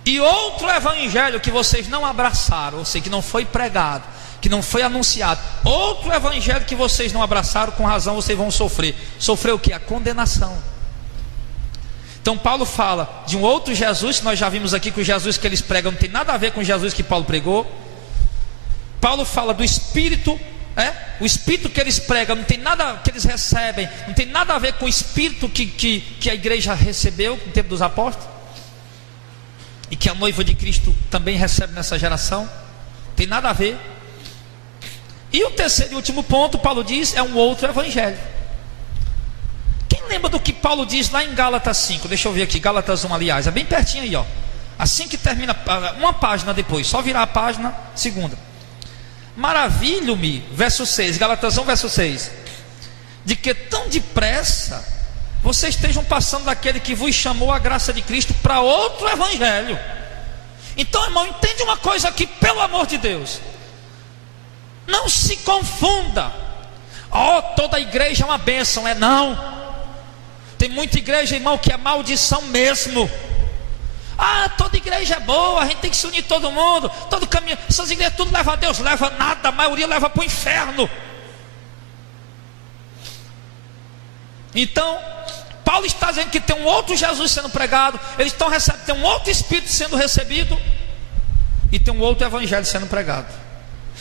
e outro evangelho que vocês não abraçaram, ou seja, que não foi pregado, que não foi anunciado, outro evangelho que vocês não abraçaram, com razão vocês vão sofrer. Sofrer o que? A condenação. Então Paulo fala de um outro Jesus, que nós já vimos aqui que o Jesus que eles pregam não tem nada a ver com o Jesus que Paulo pregou. Paulo fala do Espírito, o Espírito que eles pregam não tem nada, que eles recebem, não tem nada a ver com o Espírito que a igreja recebeu no tempo dos apóstolos, e que a noiva de Cristo também recebe nessa geração. Não tem nada a ver. E o terceiro e último ponto, Paulo diz, é um outro evangelho. Quem lembra do que Paulo diz lá em Gálatas 5? Deixa eu ver aqui, Gálatas 1, aliás, é bem pertinho aí, ó. Assim que termina, uma página depois, só virar a página, segunda. Maravilho-me, verso 6, Gálatas 1, verso 6, de que tão depressa vocês estejam passando daquele que vos chamou a graça de Cristo para outro evangelho. Então, irmão, entende uma coisa aqui, pelo amor de Deus, não se confunda. Toda igreja é uma bênção, não. Tem muita igreja, irmão, que é maldição mesmo. Toda igreja é boa, a gente tem que se unir todo mundo, todo caminho. Essas igrejas tudo leva a Deus, leva nada, a maioria leva para o inferno. Então, Paulo está dizendo que tem um outro Jesus sendo pregado, eles estão recebendo, tem um outro Espírito sendo recebido, e tem um outro evangelho sendo pregado.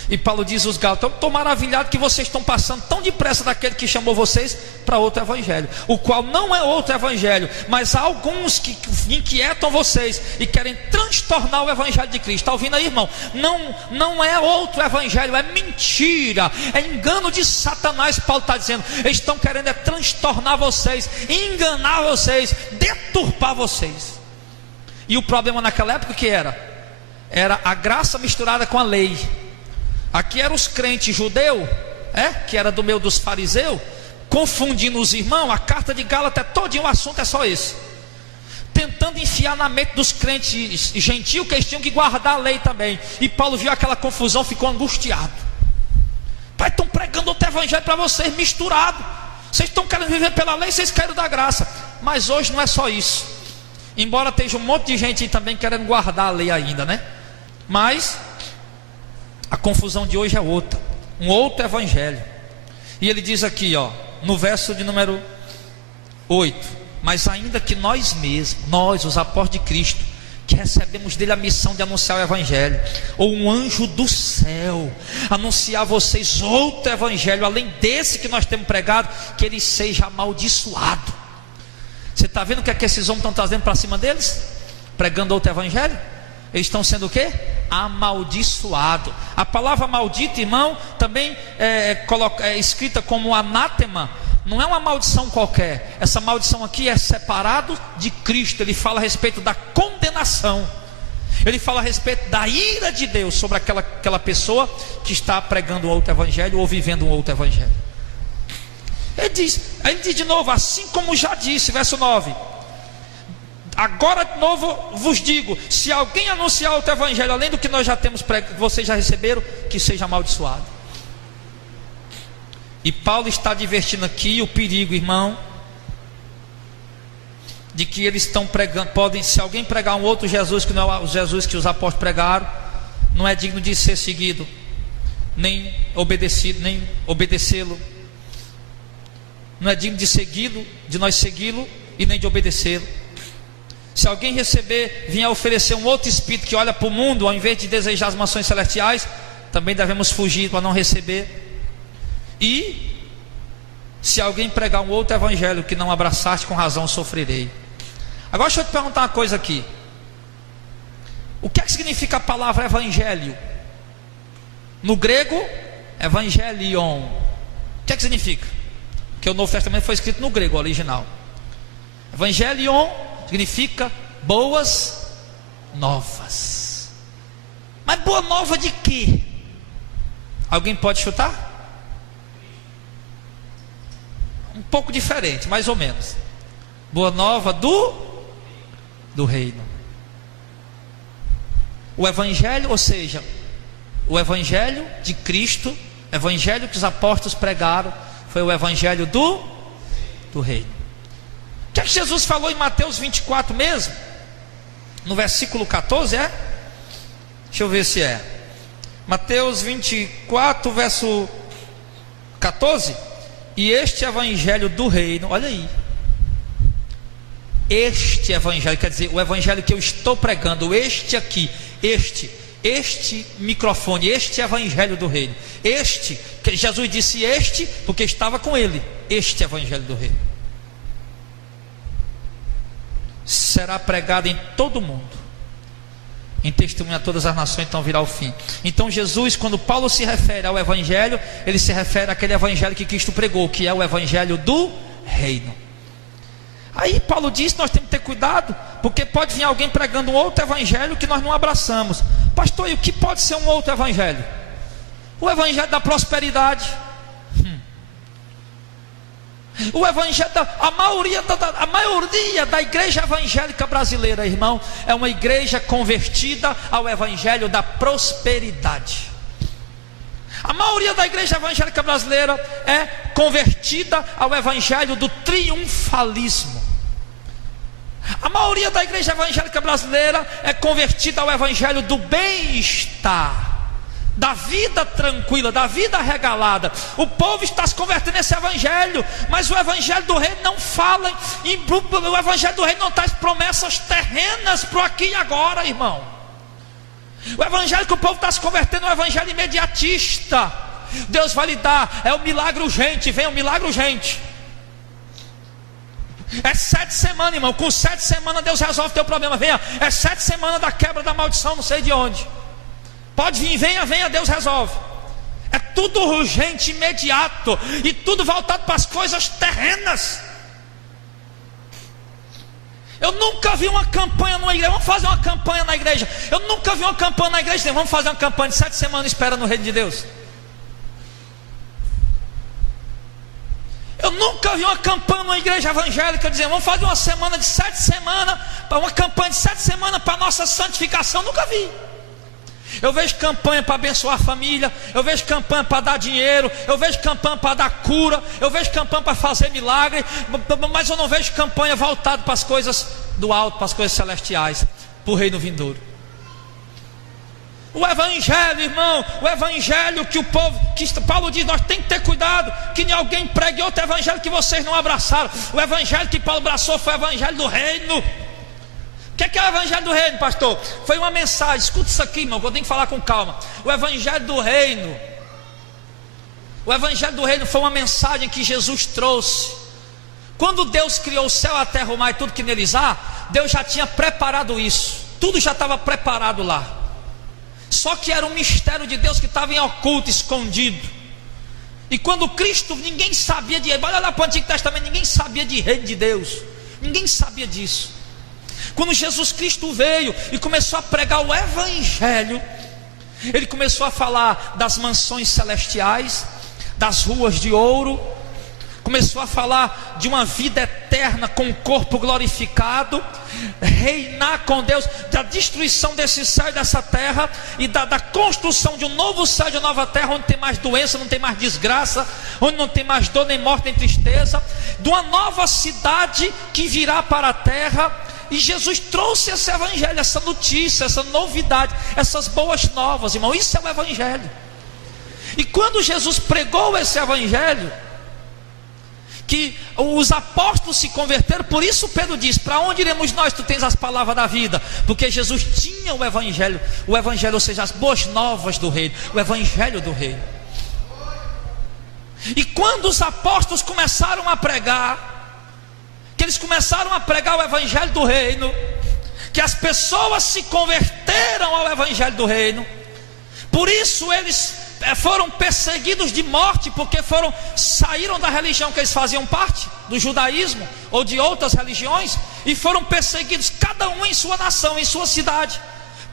E Paulo diz aos Gálatas: eu estou maravilhado que vocês estão passando tão depressa daquele que chamou vocês para outro evangelho, o qual não é outro evangelho, mas há alguns que inquietam vocês e querem transtornar o evangelho de Cristo. Está ouvindo aí, irmão? Não é outro evangelho, é mentira, é engano de Satanás. Paulo está dizendo, eles estão querendo transtornar vocês, enganar vocês, deturpar vocês. E o problema naquela época que era a graça misturada com a lei. Aqui eram os crentes judeus, que era do meio dos fariseus, confundindo os irmãos. A carta de Gálatas é todinho, o assunto é só esse, tentando enfiar na mente dos crentes gentios que eles tinham que guardar a lei também. E Paulo viu aquela confusão, ficou angustiado. Pai, estão pregando outro evangelho para vocês, misturado. Vocês estão querendo viver pela lei, vocês querem da graça. Mas hoje não é só isso, embora esteja um monte de gente também querendo guardar a lei ainda, né? Mas a confusão de hoje é outra, um outro evangelho. E ele diz aqui, no verso de número 8: mas ainda que nós mesmos, nós os apóstolos de Cristo, que recebemos dele a missão de anunciar o evangelho, ou um anjo do céu anunciar a vocês outro evangelho além desse que nós temos pregado, que ele seja amaldiçoado. Você está vendo o que é que esses homens estão trazendo para cima deles? Pregando outro evangelho? Eles estão sendo o quê? Amaldiçoado. A palavra maldito, irmão, também é escrita como anátema. Não é uma maldição qualquer. Essa maldição aqui é separado de Cristo. Ele fala a respeito da condenação. Ele fala a respeito da ira de Deus sobre aquela pessoa que está pregando outro evangelho ou vivendo um outro evangelho. Ele diz de novo, assim como já disse, verso 9: agora de novo vos digo, se alguém anunciar outro evangelho além do que nós já temos pregado, que vocês já receberam, que seja amaldiçoado. E Paulo está advertindo aqui o perigo, irmão, de que eles estão pregando, se alguém pregar um outro Jesus que não é o Jesus que os apóstolos pregaram, não é digno de ser seguido, nem obedecido, nem obedecê-lo. Não é digno de segui-lo, de nós segui-lo, e nem de obedecê-lo. Se alguém vier oferecer um outro espírito que olha para o mundo, ao invés de desejar as mansões celestiais, também devemos fugir para não receber. E se alguém pregar um outro evangelho que não abraçaste, com razão sofrerei. Agora deixa eu te perguntar uma coisa aqui. O que é que significa a palavra evangelho? No grego, evangelion. O que é que significa? Porque o Novo Testamento foi escrito no grego original. Evangelion significa boas novas. Mas boa nova de quê? Alguém pode chutar? Um pouco diferente, mais ou menos. Boa nova do reino. O evangelho, ou seja, o evangelho de Cristo, o evangelho que os apóstolos pregaram, foi o evangelho do reino. O que é que Jesus falou em Mateus 24 mesmo? No versículo 14, é? Deixa eu ver se é. Mateus 24, verso 14. E este evangelho do reino, olha aí. Este evangelho, quer dizer, o evangelho que eu estou pregando, este aqui, este microfone, este evangelho do reino, este, que Jesus disse este, porque estava com ele, este evangelho do reino, será pregado em todo o mundo, em testemunho a todas as nações, então virá o fim. Então Jesus, quando Paulo se refere ao evangelho, ele se refere àquele evangelho que Cristo pregou, que é o evangelho do reino. Aí Paulo diz que nós temos que ter cuidado, porque pode vir alguém pregando um outro evangelho que nós não abraçamos. Pastor, e o que pode ser um outro evangelho? O evangelho da prosperidade. O evangelho a maioria da igreja evangélica brasileira, irmão, é uma igreja convertida ao evangelho da prosperidade. A maioria da igreja evangélica brasileira é convertida ao evangelho do triunfalismo. A maioria da igreja evangélica brasileira é convertida ao evangelho do bem-estar, da vida tranquila, da vida regalada. O povo está se convertendo nesse evangelho, mas o evangelho do reino não fala, o evangelho do reino não traz promessas terrenas para o aqui e agora, irmão. O evangelho que o povo está se convertendo é um evangelho imediatista. Deus vai lhe dar, é o milagre urgente, vem o milagre urgente. É 7 semanas, irmão, com 7 semanas Deus resolve o teu problema. Venha, é 7 semanas da quebra da maldição, não sei de onde. Pode vir, venha, Deus resolve. É tudo urgente, imediato, e tudo voltado para as coisas terrenas. Eu nunca vi uma campanha numa igreja. Vamos fazer uma campanha na igreja. Eu nunca vi uma campanha na igreja. Vamos fazer uma campanha de 7 semanas esperando o reino de Deus. Eu nunca vi uma campanha numa igreja evangélica dizendo: vamos fazer uma semana de 7 semanas, uma campanha de 7 semanas para a nossa santificação. Nunca vi. Eu vejo campanha para abençoar a família, eu vejo campanha para dar dinheiro, eu vejo campanha para dar cura, eu vejo campanha para fazer milagre, mas eu não vejo campanha voltada para as coisas do alto, para as coisas celestiais, para o reino vindouro. O evangelho, irmão, o evangelho que o povo, que Paulo diz, nós temos que ter cuidado, que alguém pregue outro evangelho que vocês não abraçaram. O evangelho que Paulo abraçou foi o evangelho do reino. O que é o evangelho do reino, pastor? Foi uma mensagem, escuta isso aqui, irmão, que eu tenho que falar com calma. O evangelho do reino foi uma mensagem que Jesus trouxe. Quando Deus criou o céu, a terra, o mar e tudo que neles há, Deus já tinha preparado isso. Tudo já estava preparado lá. Só que era um mistério de Deus que estava em oculto, escondido. E quando Cristo, ninguém sabia de... Olha lá para o Antigo Testamento, ninguém sabia de reino de Deus. Ninguém sabia disso. Quando Jesus Cristo veio e começou a pregar o evangelho, ele começou a falar das mansões celestiais, das ruas de ouro, começou a falar de uma vida eterna com o corpo glorificado, reinar com Deus, da destruição desse céu e dessa terra, e da construção de um novo céu e de uma nova terra, onde tem mais doença, não tem mais desgraça, onde não tem mais dor, nem morte, nem tristeza, de uma nova cidade que virá para a terra. E Jesus trouxe esse evangelho, essa notícia, essa novidade, essas boas novas, irmão. Isso é o evangelho. E quando Jesus pregou esse evangelho, que os apóstolos se converteram, por isso Pedro diz: para onde iremos nós? Tu tens as palavras da vida. Porque Jesus tinha o evangelho, ou seja, as boas novas do reino, o evangelho do reino. E quando os apóstolos começaram a pregar, que eles começaram a pregar o evangelho do reino, que as pessoas se converteram ao evangelho do reino, por isso eles foram perseguidos de morte, porque saíram da religião que eles faziam parte, do judaísmo ou de outras religiões, e foram perseguidos, cada um em sua nação, em sua cidade,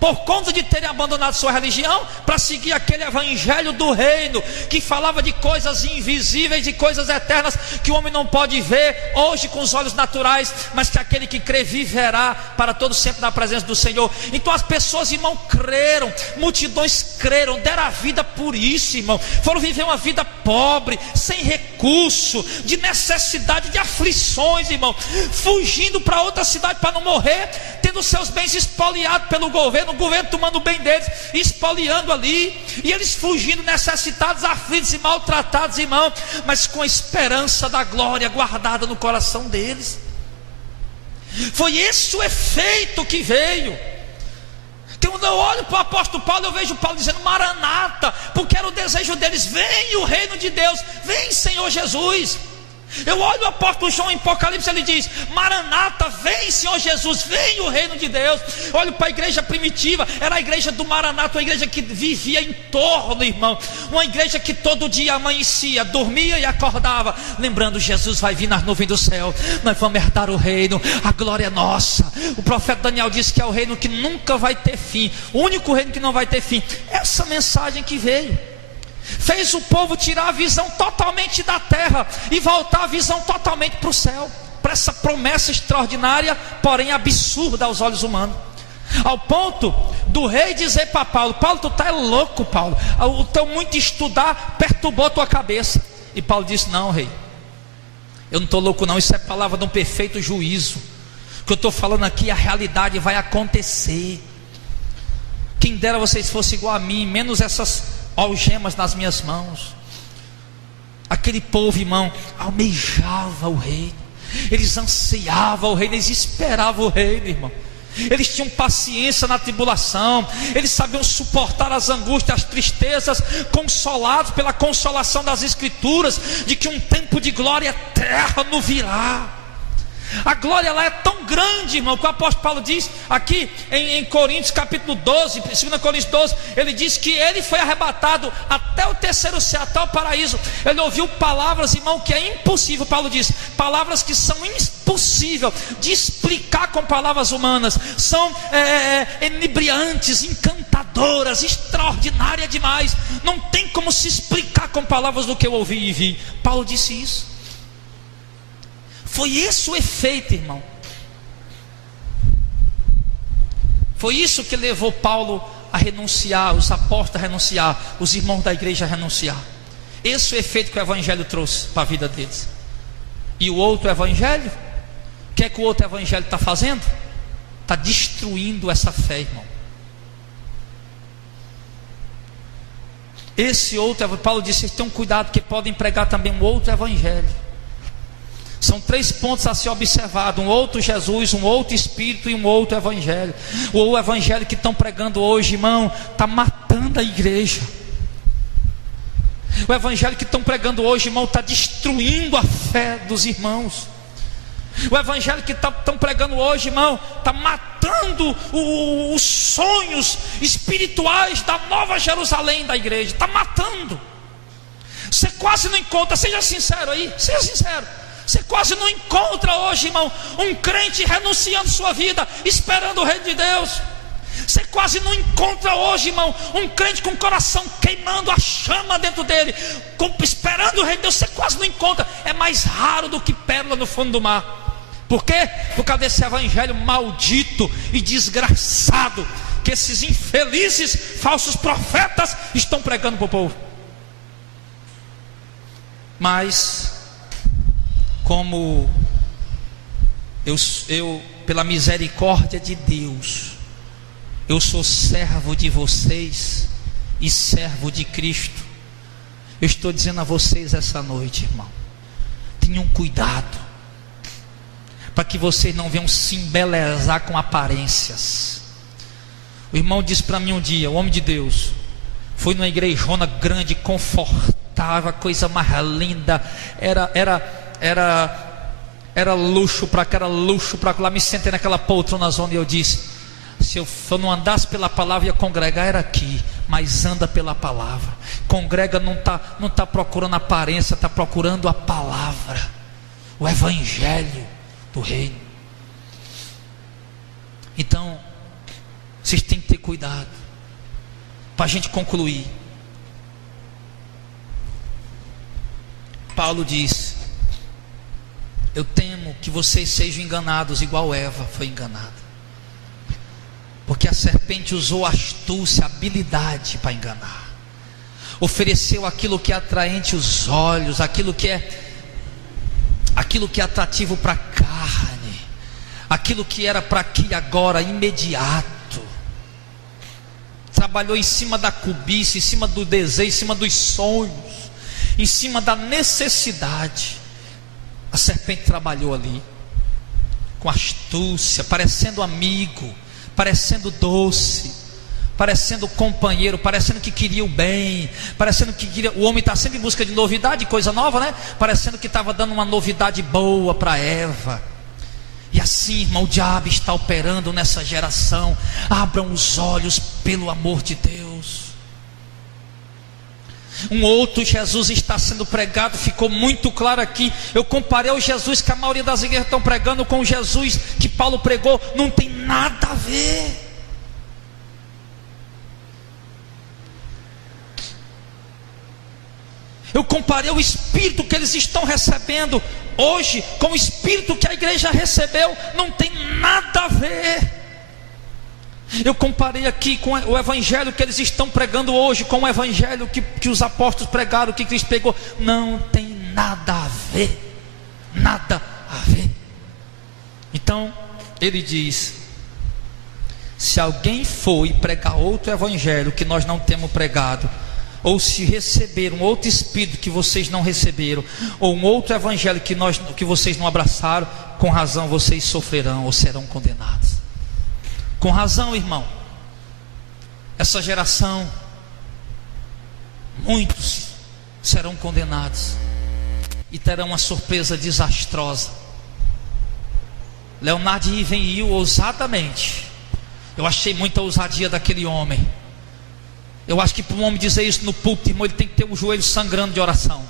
por conta de terem abandonado sua religião, para seguir aquele evangelho do reino, que falava de coisas invisíveis, de coisas eternas, que o homem não pode ver hoje com os olhos naturais, mas que aquele que crê viverá para todo sempre na presença do Senhor. Então as pessoas, irmão, creram, multidões creram, deram a vida por isso, irmão. Foram viver uma vida pobre, sem recurso, de necessidade, de aflições, irmão, fugindo para outra cidade para não morrer, tendo seus bens espoliados pelo governo, o governo tomando o bem deles, espoliando ali, e eles fugindo, necessitados, aflitos e maltratados, irmão, mas com a esperança da glória guardada no coração deles. Foi esse o efeito que veio. Quando eu olho para o apóstolo Paulo, eu vejo Paulo dizendo Maranata, porque era o desejo deles: vem o reino de Deus, vem Senhor Jesus. Eu olho o apóstolo João em Apocalipse, ele diz Maranata, vem Senhor Jesus, vem o reino de Deus. Olho para a igreja primitiva, era a igreja do Maranata, uma igreja que vivia em torno, irmão, uma igreja que todo dia amanhecia, dormia e acordava, lembrando: Jesus vai vir nas nuvens do céu, nós vamos herdar o reino, a glória é nossa. O profeta Daniel disse que é o reino que nunca vai ter fim, o único reino que não vai ter fim. Essa mensagem que veio fez o povo tirar a visão totalmente da terra e voltar a visão totalmente para o céu, para essa promessa extraordinária, porém absurda aos olhos humanos, ao ponto do rei dizer para Paulo: Paulo, tu tá louco, Paulo, o teu muito estudar perturbou tua cabeça. E Paulo disse: não, rei, eu não estou louco não, isso é palavra de um perfeito juízo. O que eu estou falando aqui, a realidade vai acontecer. Quem dera vocês fossem igual a mim, menos essas algemas nas minhas mãos. Aquele povo, irmão, almejava o reino, eles ansiavam o reino, eles esperavam o reino, irmão. Eles tinham paciência na tribulação, eles sabiam suportar as angústias, as tristezas, consolados pela consolação das Escrituras, de que um tempo de glória eterno virá. A glória lá é tão grande, irmão, que o apóstolo Paulo diz aqui em Coríntios capítulo 12, 2 Coríntios 12, ele diz que ele foi arrebatado até o terceiro céu, até o paraíso. Ele ouviu palavras, irmão, que é impossível, Paulo diz, palavras que são impossíveis de explicar com palavras humanas, são inebriantes, encantadoras, extraordinárias demais, não tem como se explicar com palavras do que eu ouvi e vi. Paulo disse isso. Foi esse o efeito, irmão. Foi isso que levou Paulo a renunciar, os apóstolos a renunciar, os irmãos da igreja a renunciar. Esse é o efeito que o evangelho trouxe para a vida deles. E o outro evangelho, o que é que o outro evangelho está fazendo? Está destruindo essa fé, irmão. Esse outro, Paulo disse: tenham cuidado, que podem pregar também um outro evangelho. São 3 pontos a ser observado: um outro Jesus, um outro Espírito e um outro Evangelho. O Evangelho que estão pregando hoje, irmão, está matando a igreja. O Evangelho que estão pregando hoje, irmão, está destruindo a fé dos irmãos. O Evangelho que estão pregando hoje, irmão, está matando os sonhos espirituais da nova Jerusalém da igreja. Está matando. Você quase não encontra, seja sincero aí, seja sincero. Você quase não encontra hoje, irmão, um crente renunciando sua vida, esperando o reino de Deus. Você quase não encontra hoje, irmão, um crente com o coração queimando a chama dentro dele, esperando o reino de Deus. Você quase não encontra. É mais raro do que pérola no fundo do mar. Por quê? Por causa desse evangelho maldito e desgraçado que esses infelizes falsos profetas estão pregando para o povo. Mas como eu, pela misericórdia de Deus, eu sou servo de vocês e servo de Cristo, eu estou dizendo a vocês essa noite, irmão, tenham cuidado, para que vocês não venham se embelezar com aparências. O irmão disse para mim um dia, o homem de Deus, foi numa igrejona grande, confortável, a coisa mais linda, era luxo para cá, era luxo para lá. Me sentei naquela poltrona zona e eu disse: se eu não andasse pela palavra, ia congregar era aqui, mas anda pela palavra. Congrega, não tá procurando aparência, está procurando a palavra, o evangelho do reino. Então, Vocês têm que ter cuidado. Para a gente concluir, Paulo diz: eu temo que vocês sejam enganados igual Eva foi enganada, porque a serpente usou astúcia, habilidade para enganar, ofereceu aquilo que é atraente aos olhos, aquilo que é atrativo para a carne, aquilo que era para aqui e agora, imediato. Trabalhou em cima da cobiça, em cima do desejo, em cima dos sonhos, em cima da necessidade. A serpente trabalhou ali com astúcia, parecendo amigo, parecendo doce, parecendo companheiro, parecendo que queria o bem, parecendo que queria. O homem está sempre em busca de novidade, coisa nova, né? Parecendo que estava dando uma novidade boa para Eva. E assim, irmão, o diabo está operando nessa geração. Abram os olhos, pelo amor de Deus. Um outro Jesus está sendo pregado, ficou muito claro aqui. Eu comparei o Jesus que a maioria das igrejas estão pregando com o Jesus que Paulo pregou. Não tem nada a ver. Eu comparei o espírito que eles estão recebendo hoje com o espírito que a igreja recebeu. Não tem nada a ver. Eu comparei aqui com o evangelho que eles estão pregando hoje com o evangelho que os apóstolos pregaram, que Cristo pregou. Não tem nada a ver. Nada a ver. Então ele diz: se alguém for e pregar outro evangelho que nós não temos pregado, ou se receber um outro espírito que vocês não receberam, ou um outro evangelho que vocês não abraçaram, com razão vocês sofrerão ou serão condenados. Com razão, irmão. Essa geração, muitos serão condenados e terão uma surpresa desastrosa. Leonardo veio ousadamente. Eu achei muita ousadia daquele homem. Eu acho que para um homem dizer isso no púlpito, irmão, ele tem que ter o joelho sangrando de oração.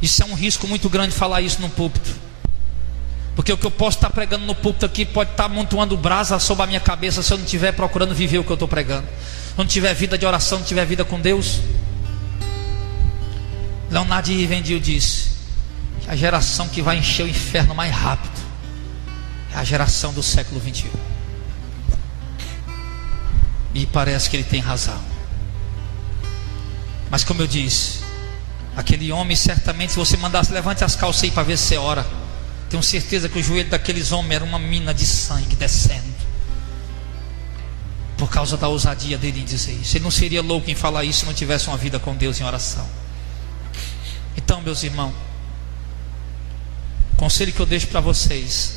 Isso é um risco muito grande falar isso no púlpito, porque o que eu posso estar pregando no púlpito aqui pode estar amontoando brasa sobre a minha cabeça, se eu não estiver procurando viver o que eu estou pregando, se eu não tiver vida de oração, não tiver vida com Deus. Leonardo Rivendio disse que a geração que vai encher o inferno mais rápido é a geração do século 21. E parece que ele tem razão. Mas como eu disse, aquele homem, certamente, se você mandasse, levante as calças aí para ver se você ora, tenho certeza que o joelho daqueles homens era uma mina de sangue descendo, por causa da ousadia dele em dizer isso. Ele não seria louco em falar isso se não tivesse uma vida com Deus em oração. Então, meus irmãos, o conselho que eu deixo para vocês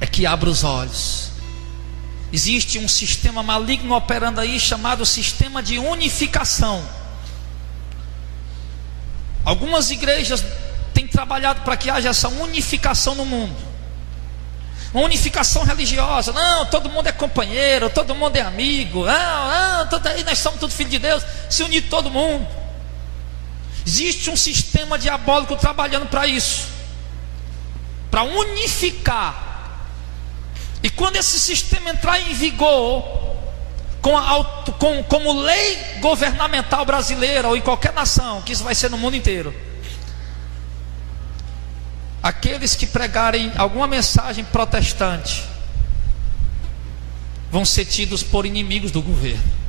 é que abra os olhos. Existe um sistema maligno operando aí, chamado sistema de unificação. Algumas igrejas têm trabalhado para que haja essa unificação no mundo, uma unificação religiosa. Não, todo mundo é companheiro, todo mundo é amigo, nós somos todos filhos de Deus. Se unir todo mundo. Existe um sistema diabólico trabalhando para isso, para unificar. E quando esse sistema entrar em vigor, como lei governamental brasileira ou em qualquer nação, que isso vai ser no mundo inteiro, aqueles que pregarem alguma mensagem protestante vão ser tidos por inimigos do governo,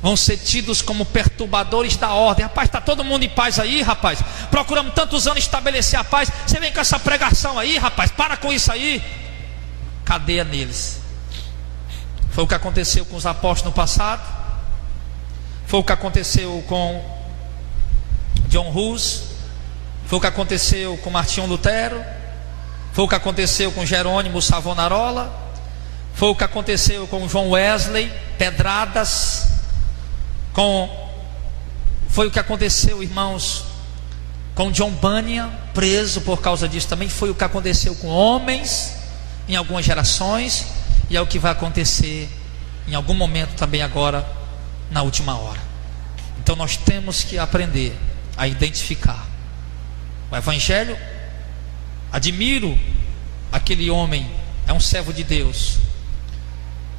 vão ser tidos como perturbadores da ordem. Rapaz, está todo mundo em paz aí, rapaz? Procuramos tantos anos estabelecer a paz. Você vem com essa pregação aí, rapaz? Para com isso aí. Cadeia neles. Foi o que aconteceu com os apóstolos no passado. Foi o que aconteceu com John Hus. Foi o que aconteceu com Martinho Lutero. Foi o que aconteceu com Jerônimo Savonarola. Foi o que aconteceu com João Wesley. Pedradas. Foi o que aconteceu, irmãos, com John Bunyan, preso por causa disso também. Foi o que aconteceu com homens em algumas gerações, e é o que vai acontecer em algum momento também agora, na última hora. Então nós temos que aprender a identificar o evangelho. Admiro aquele homem é um servo de Deus,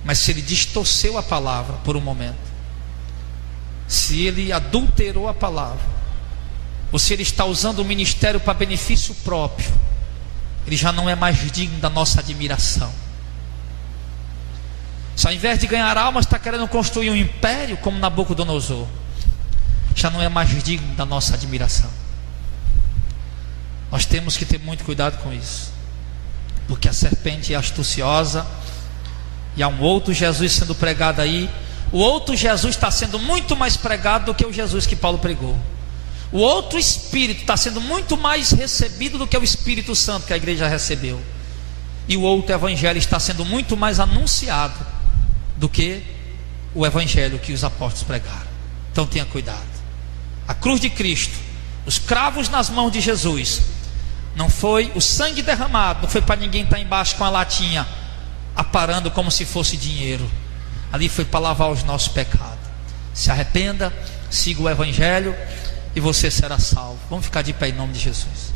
mas se ele distorceu a palavra por um momento, se ele adulterou a palavra, ou se ele está usando o ministério para benefício próprio, ele já não é mais digno da nossa admiração. Se ao invés de ganhar almas está querendo construir um império como Nabucodonosor, já não é mais digno da nossa admiração. Nós temos que ter muito cuidado com isso, porque a serpente é astuciosa, e há um outro Jesus sendo pregado aí. O outro Jesus está sendo muito mais pregado do que o Jesus que Paulo pregou. O outro Espírito está sendo muito mais recebido do que o Espírito Santo que a igreja recebeu. E o outro Evangelho está sendo muito mais anunciado do que o Evangelho que os apóstolos pregaram. Então tenha cuidado. A cruz de Cristo, os cravos nas mãos de Jesus, não foi o sangue derramado, não foi para ninguém estar embaixo com a latinha aparando como se fosse dinheiro. Ali foi para lavar os nossos pecados. Se arrependa, siga o Evangelho e você será salvo. Vamos ficar de pé em nome de Jesus.